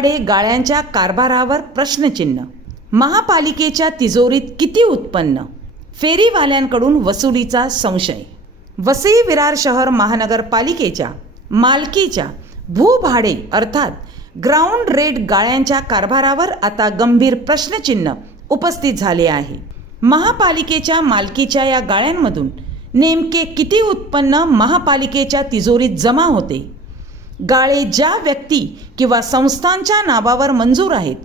भाडे गाळ्यांच्या कारभारावर प्रश्नचिन्ह. महापालिकेच्या तिजोरीत किती उत्पन्न? फेरीवाल्यांकडून वसुलीचा संशय. वसई विरार शहर महानगरपालिकेच्या मालकीच्या भूभाडे अर्थात ग्राउंड रेट गाळ्यांच्या कारभारावर आता गंभीर प्रश्नचिन्ह उपस्थित झाले आहे. महापालिकेच्या मालकीच्या या गाळ्यांमधून नेमके किती उत्पन्न महापालिकेच्या तिजोरीत जमा होते? गाळे ज्या व्यक्ती किंवा संस्थांच्या नावावर मंजूर आहेत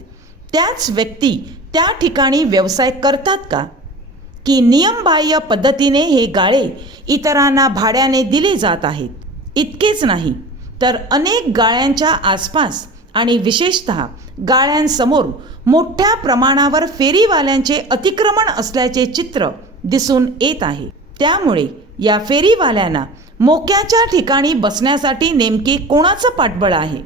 त्याच व्यक्ती त्या ठिकाणी व्यवसाय करतात का, की नियमबाह्य पद्धतीने हे गाळे इतरांना भाड्याने दिले जात आहेत? इतकेच नाही तर अनेक गाळ्यांच्या आसपास आणि विशेषतः गाळ्यांसमोर मोठ्या प्रमाणावर फेरीवाल्यांचे अतिक्रमण असल्याचे चित्र दिसून येत आहे. त्यामुळे या फेरीवाल्यांना मोक्याच्या ठिकाणी बसण्यासाठी नेमके कोणाचं पाठबळ आहे?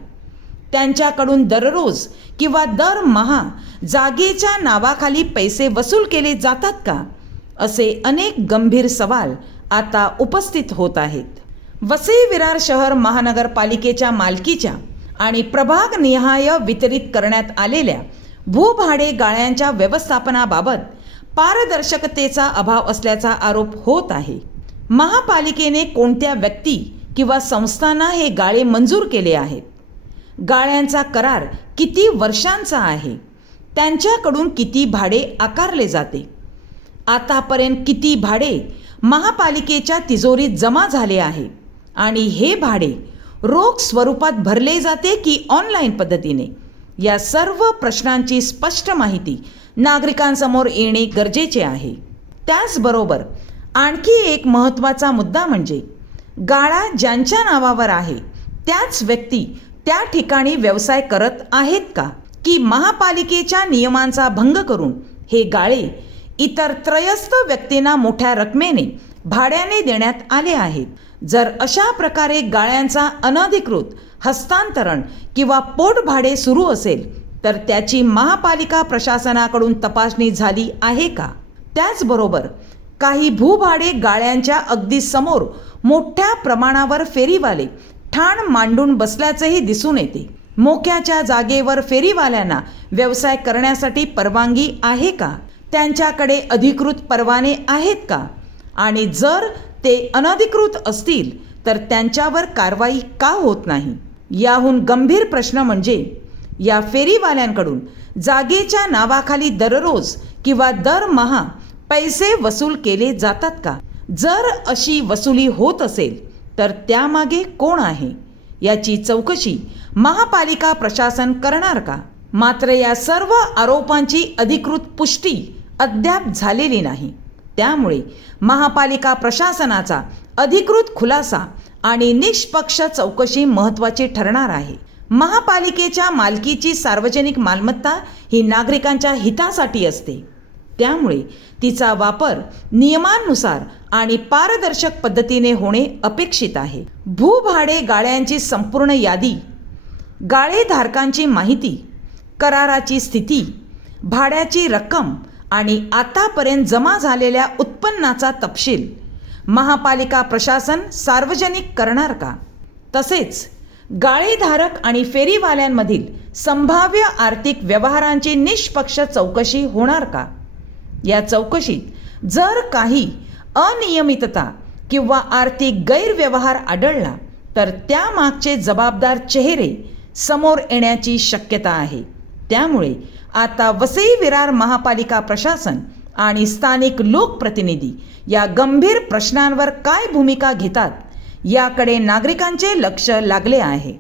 त्यांच्याकडून दररोज किंवा दरमहा जागेच्या नावाखाली पैसे वसूल केले जातात का? असे अनेक गंभीर सवाल आता उपस्थित होत आहेत. वसई विरार शहर महानगरपालिकेच्या मालकीच्या आणि प्रभागनिहाय वितरित करण्यात आलेल्या भूभाडे गाळ्यांच्या व्यवस्थापनाबाबत पारदर्शकतेचा अभाव असल्याचा आरोप होत आहे. महापालिकेने कोणत्या व्यक्ती किंवा संस्थांना हे गाळे मंजूर केले आहेत? गाळ्यांचा करार किती वर्षांचा आहे? त्यांच्याकडून किती भाडे आकारले जाते? आतापर्यंत किती भाडे महापालिकेच्या तिजोरीत जमा झाले आहे आणि हे भाडे रोख स्वरूपात भरले जाते की ऑनलाईन पद्धतीने? या सर्व प्रश्नांची स्पष्ट माहिती नागरिकांसमोर येणे गरजेचे आहे. त्याचबरोबर आणखी एक महत्त्वाचा मुद्दा म्हणजे गाळा ज्यांच्या नावावर आहे त्याच व्यक्ती त्या ठिकाणी व्यवसाय करत आहेत का, की महापालिकेच्या नियमांचा भंग करून हे गाळे इतर त्रयस्थ व्यक्तींना मोठ्या रकमेने भाड्याने देण्यात आले आहेत? जर अशा प्रकारे गाळ्यांचा अनधिकृत हस्तांतरण किंवा पोटभाडे सुरू असेल तर त्याची महापालिका प्रशासनाकडून तपासणी झाली आहे का? त्याचबरोबर काही भूभाडे गाळ्यांच्या अगदी समोर मोठ्या प्रमाणावर फेरीवाले ठाण मांडून बसल्याचेही दिसून येते. मोक्याच्या जागेवर फेरीवाल्यांना व्यवसाय करण्यासाठी परवानगी आहे का? त्यांच्याकडे अधिकृत परवाने आहेत का? आणि जर ते अनधिकृत असतील तर त्यांच्यावर कारवाई का होत नाही? याहून गंभीर प्रश्न म्हणजे या फेरीवाल्यांकडून जागेच्या नावाखाली दररोज किंवा दरमहा पैसे वसूल केले जातात का? जर अशी वसुली होत असेल तर त्यामागे कोण आहे याची चौकशी महापालिका प्रशासन करणार का? मात्र या सर्व आरोपांची अधिकृत पुष्टी अद्याप झालेली नाही. त्यामुळे महापालिका प्रशासनाचा अधिकृत खुलासा आणि निष्पक्ष चौकशी महत्त्वाची ठरणार आहे. महापालिकेच्या मालकीची सार्वजनिक मालमत्ता ही नागरिकांच्या हितासाठी असते. त्यामुळे तिचा वापर नियमांनुसार आणि पारदर्शक पद्धतीने होणे अपेक्षित आहे. भूभाडे गाळ्यांची संपूर्ण यादी, गाळेधारकांची माहिती, कराराची स्थिती, भाड्याची रक्कम आणि आतापर्यंत जमा झालेल्या उत्पन्नाचा तपशील महापालिका प्रशासन सार्वजनिक करणार का? तसेच गाळेधारक आणि फेरीवाल्यांमधील संभाव्य आर्थिक व्यवहारांची निष्पक्ष चौकशी होणार का? या चौकशीत जर काही अनियमितता किंवा आर्थिक गैरव्यवहार आढळला तर त्यामागचे जबाबदार चेहरे समोर येण्याची शक्यता आहे. त्यामुळे आता वसई विरार महापालिका प्रशासन आणि स्थानिक लोकप्रतिनिधी या गंभीर प्रश्नांवर काय भूमिका घेतात याकडे नागरिकांचे लक्ष लागले आहे.